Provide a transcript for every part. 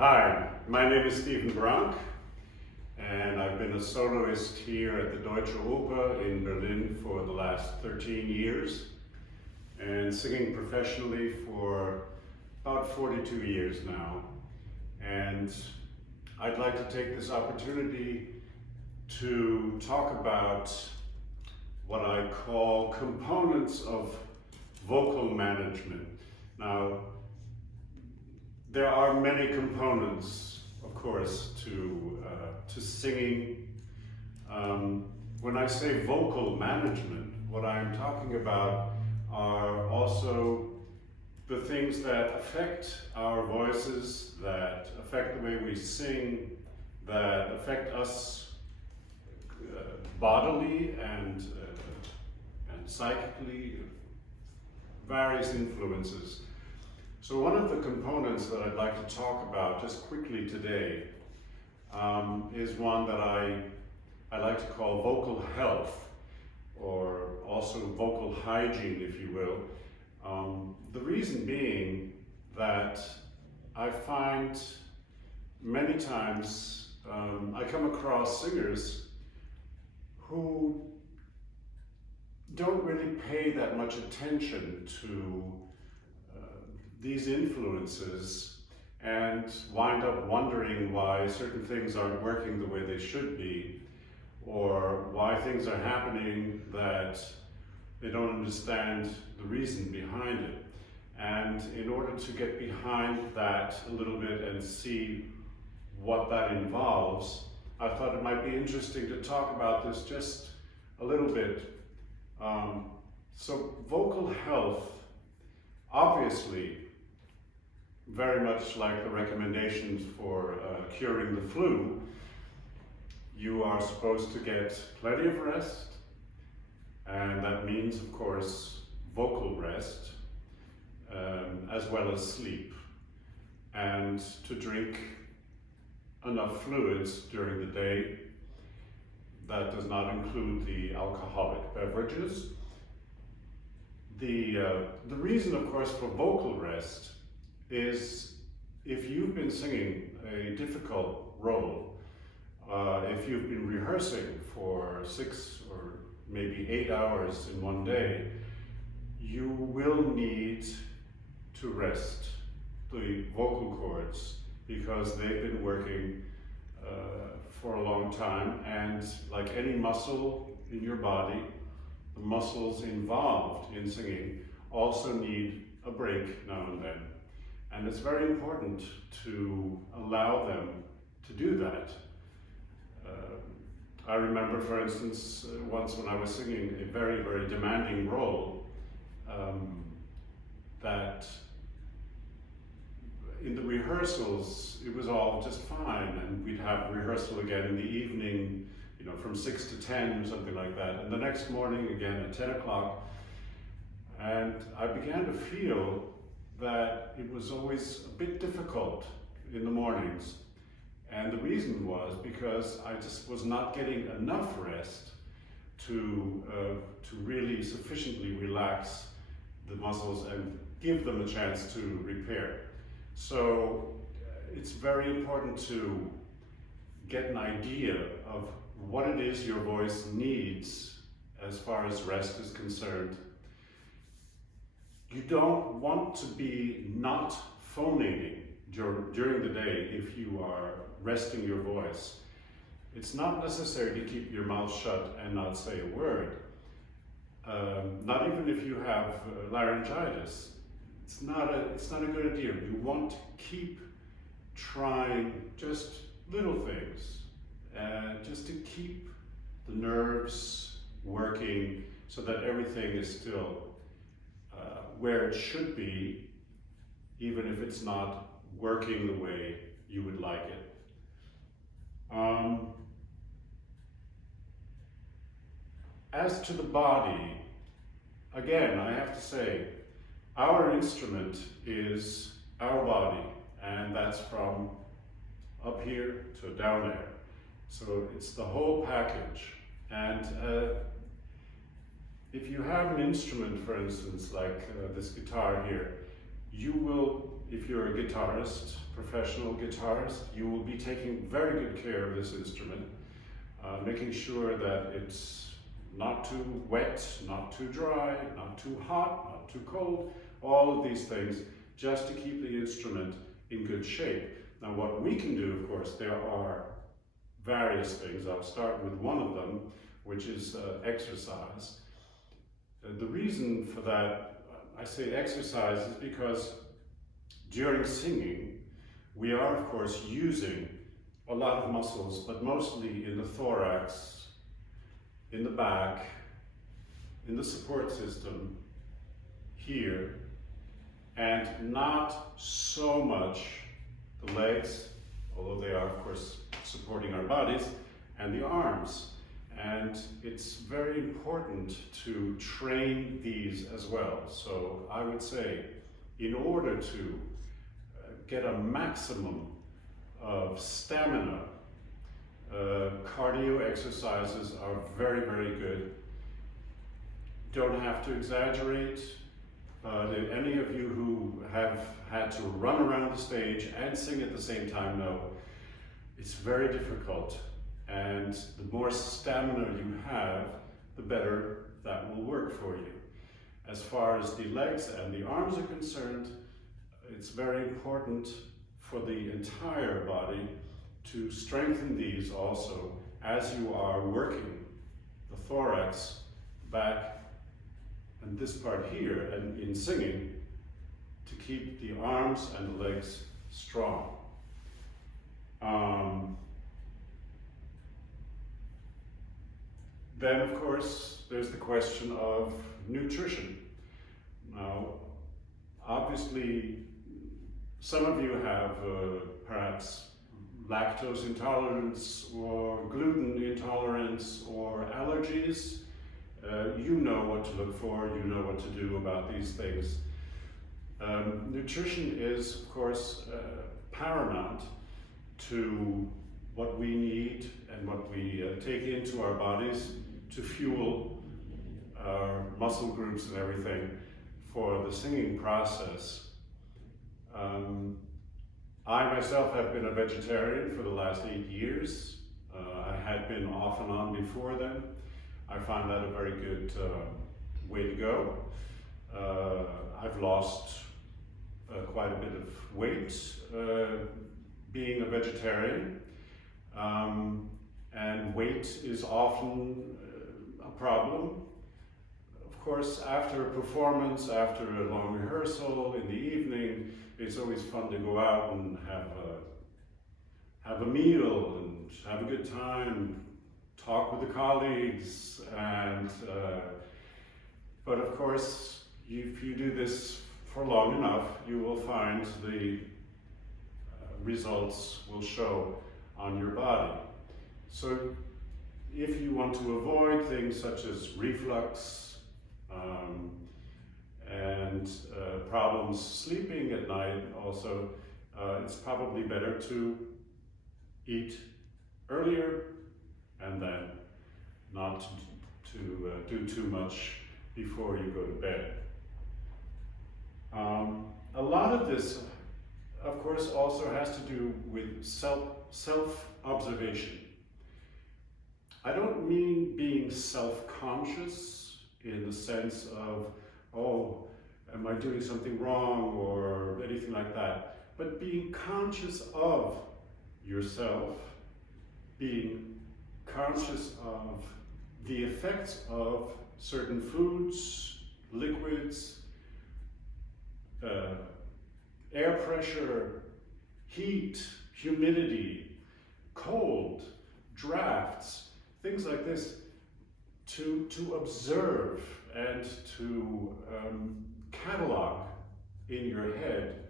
Hi, my name is Stephen Bronk, and I've been a soloist here at the Deutsche Oper in Berlin for the last 13 years, and singing professionally for about 42 years now. And I'd like to take this opportunity to talk about what I call components of vocal management. Now, there are many components, of course, to singing. When I say vocal management, what I'm talking about are also the things that affect our voices, that affect the way we sing, that affect us bodily and psychically, various influences. So one of the components that I'd like to talk about just quickly today is one that I like to call vocal health, or also vocal hygiene, if you will. The reason being that I find many times I come across singers who don't really pay that much attention to these influences and wind up wondering why certain things aren't working the way they should be, or why things are happening that they don't understand the reason behind it. And in order to get behind that a little bit and see what that involves, I thought it might be interesting to talk about this just a little bit. So vocal health, obviously, very much like the recommendations for curing the flu, you are supposed to get plenty of rest, and that means, of course, vocal rest, as well as sleep, and to drink enough fluids during the day. That does not include the alcoholic beverages. The reason, of course, for vocal rest is if you've been singing a difficult role, if you've been rehearsing for 6 or maybe 8 hours in one day, you will need to rest the vocal cords because they've been working for a long time, and like any muscle in your body, the muscles involved in singing also need a break now and then. And it's very important to allow them to do that. I remember, for instance, once when I was singing a very, very demanding role, that in the rehearsals, it was all just fine, and we'd have rehearsal again in the evening, from 6 to 10 or something like that, and the next morning again at 10 o'clock. And I began to feel that it was always a bit difficult in the mornings. And the reason was because I just was not getting enough rest to really sufficiently relax the muscles and give them a chance to repair. So it's very important to get an idea of what it is your voice needs as far as rest is concerned. You don't want to be not phonating during the day if you are resting your voice. It's not necessary to keep your mouth shut and not say a word. Not even if you have laryngitis. It's not a good idea. You want to keep trying just little things, just to keep the nerves working so that everything is still where it should be, even if it's not working the way you would like it. As to the body, again, I have to say, our instrument is our body, and that's from up here to down there. So it's the whole package. And if you have an instrument, for instance, like this guitar here, you will if you're a guitarist, professional guitarist, you will be taking very good care of this instrument, making sure that it's not too wet, not too dry, not too hot, not too cold, all of these things, just to keep the instrument in good shape. Now what we can do, of course, there are various things. I'll start with one of them, which is exercise. The reason for that, I say exercise, is because during singing, we are of course using a lot of muscles, but mostly in the thorax, in the back, in the support system, here, and not so much the legs, although they are of course supporting our bodies, and the arms. And it's very important to train these as well. So I would say, in order to get a maximum of stamina, cardio exercises are very, very good. Don't have to exaggerate, but if any of you who have had to run around the stage and sing at the same time know it's very difficult. And the more stamina you have, the better that will work for you. As far as the legs and the arms are concerned, it's very important for the entire body to strengthen these also as you are working the thorax, back, and this part here, and in singing, to keep the arms and the legs strong. Then, of course, there's the question of nutrition. Now, obviously, some of you have perhaps lactose intolerance or gluten intolerance or allergies. You know what to look for, you know what to do about these things. Nutrition is, of course, paramount to what we need and what we take into our bodies to fuel our muscle groups and everything for the singing process. I myself have been a vegetarian for the last 8 years. I had been off and on before then. I find that a very good way to go. I've lost quite a bit of weight being a vegetarian. And weight is often a problem. Of course, after a performance, after a long rehearsal in the evening, it's always fun to go out and have a meal and have a good time, talk with the colleagues, and but of course, if you do this for long enough, you will find the results will show on your body. So if you want to avoid things such as reflux and problems sleeping at night also, it's probably better to eat earlier and then not to do too much before you go to bed. A lot of this, of course, also has to do with self-observation. I don't mean being self-conscious in the sense of, oh, am I doing something wrong or anything like that, but being conscious of yourself, being conscious of the effects of certain foods, liquids, air pressure, heat, humidity, cold, drafts, things like this, to observe and to catalog in your head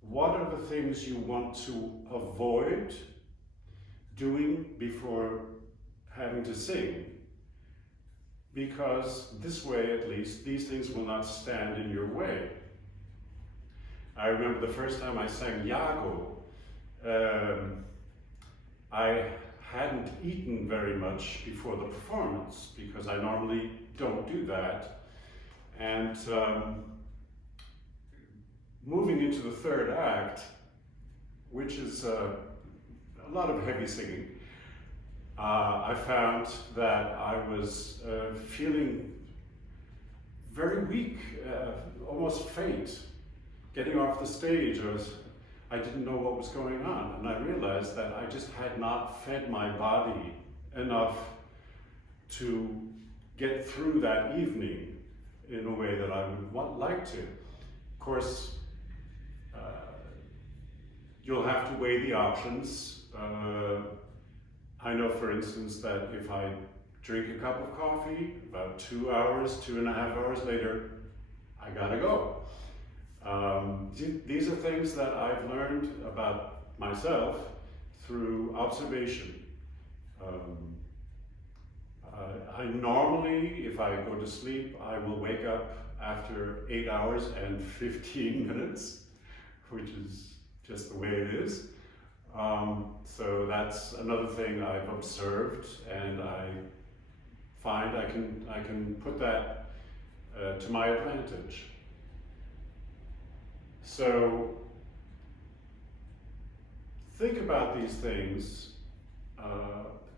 what are the things you want to avoid doing before having to sing, because this way at least these things will not stand in your way. I remember the first time I sang Iago, I hadn't eaten very much before the performance because I normally don't do that, and moving into the third act, which is a lot of heavy singing, I found that I was feeling very weak, almost faint. Getting off the stage, I didn't know what was going on, and I realized that I just had not fed my body enough to get through that evening in a way that I would like to. Of course, you'll have to weigh the options. I know, for instance, that if I drink a cup of coffee, about 2 hours, 2.5 hours later, I gotta go. These are things that I've learned about myself through observation. I normally, if I go to sleep, I will wake up after 8 hours and 15 minutes, which is just the way it is. So that's another thing I've observed, and I find I can put that to my advantage. So think about these things,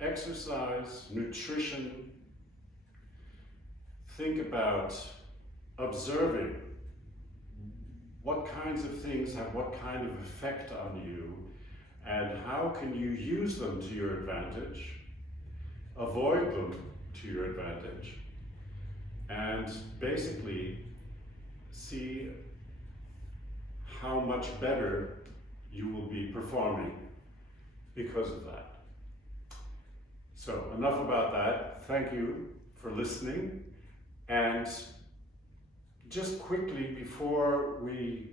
exercise, nutrition. Think about observing what kinds of things have what kind of effect on you, and how can you use them to your advantage, avoid them to your advantage, and basically see how much better you will be performing because of that. So enough about that. Thank you for listening. And just quickly, before we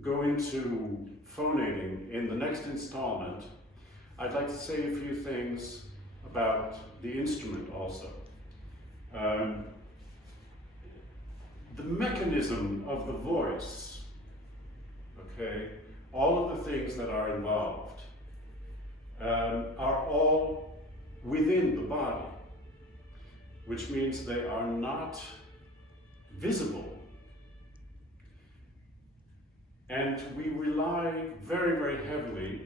go into phonating in the next installment, I'd like to say a few things about the instrument also. The mechanism of the voice, okay, all of the things that are involved are all within the body, which means they are not visible. And we rely very, very heavily,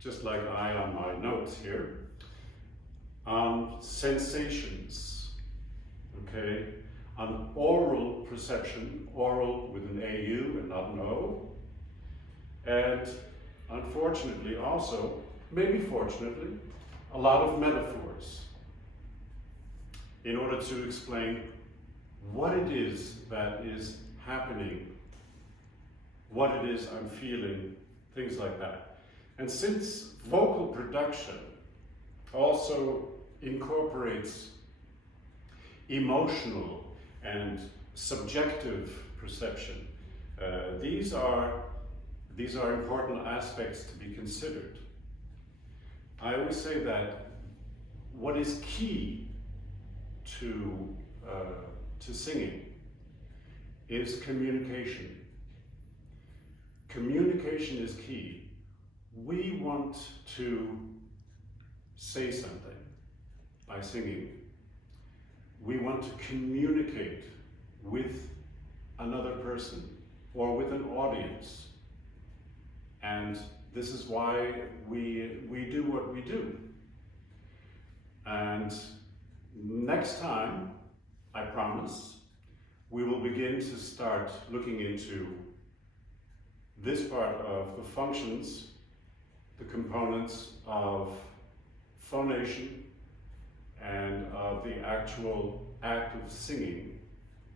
just like I on my notes here, on sensations, okay? On oral perception, oral with an AU and not an O. And unfortunately also, maybe fortunately, a lot of metaphors in order to explain what it is that is happening, what it is I'm feeling, things like that. And since vocal production also incorporates emotional and subjective perception, these are important aspects to be considered. I always say that what is key to singing is communication. Communication is key. We want to say something by singing. We want to communicate with another person or with an audience. And this is why we do what we do. And next time, I promise, we will begin to start looking into this part of the functions, the components of phonation, and of the actual act of singing,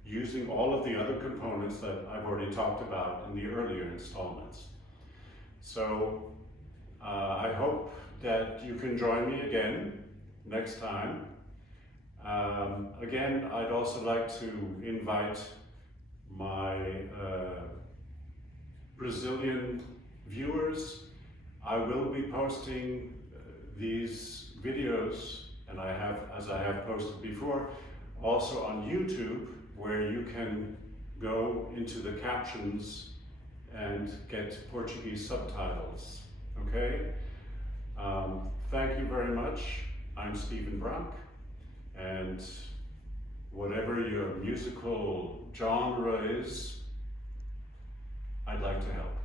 using all of the other components that I've already talked about in the earlier installments. So I hope that you can join me again next time. Again, I'd also like to invite my Brazilian viewers. I will be posting these videos, and as I have posted before, also on YouTube, where you can go into the captions and get Portuguese subtitles, okay? Thank you very much. I'm Stephen Bronk, and whatever your musical genre is, I'd like to help.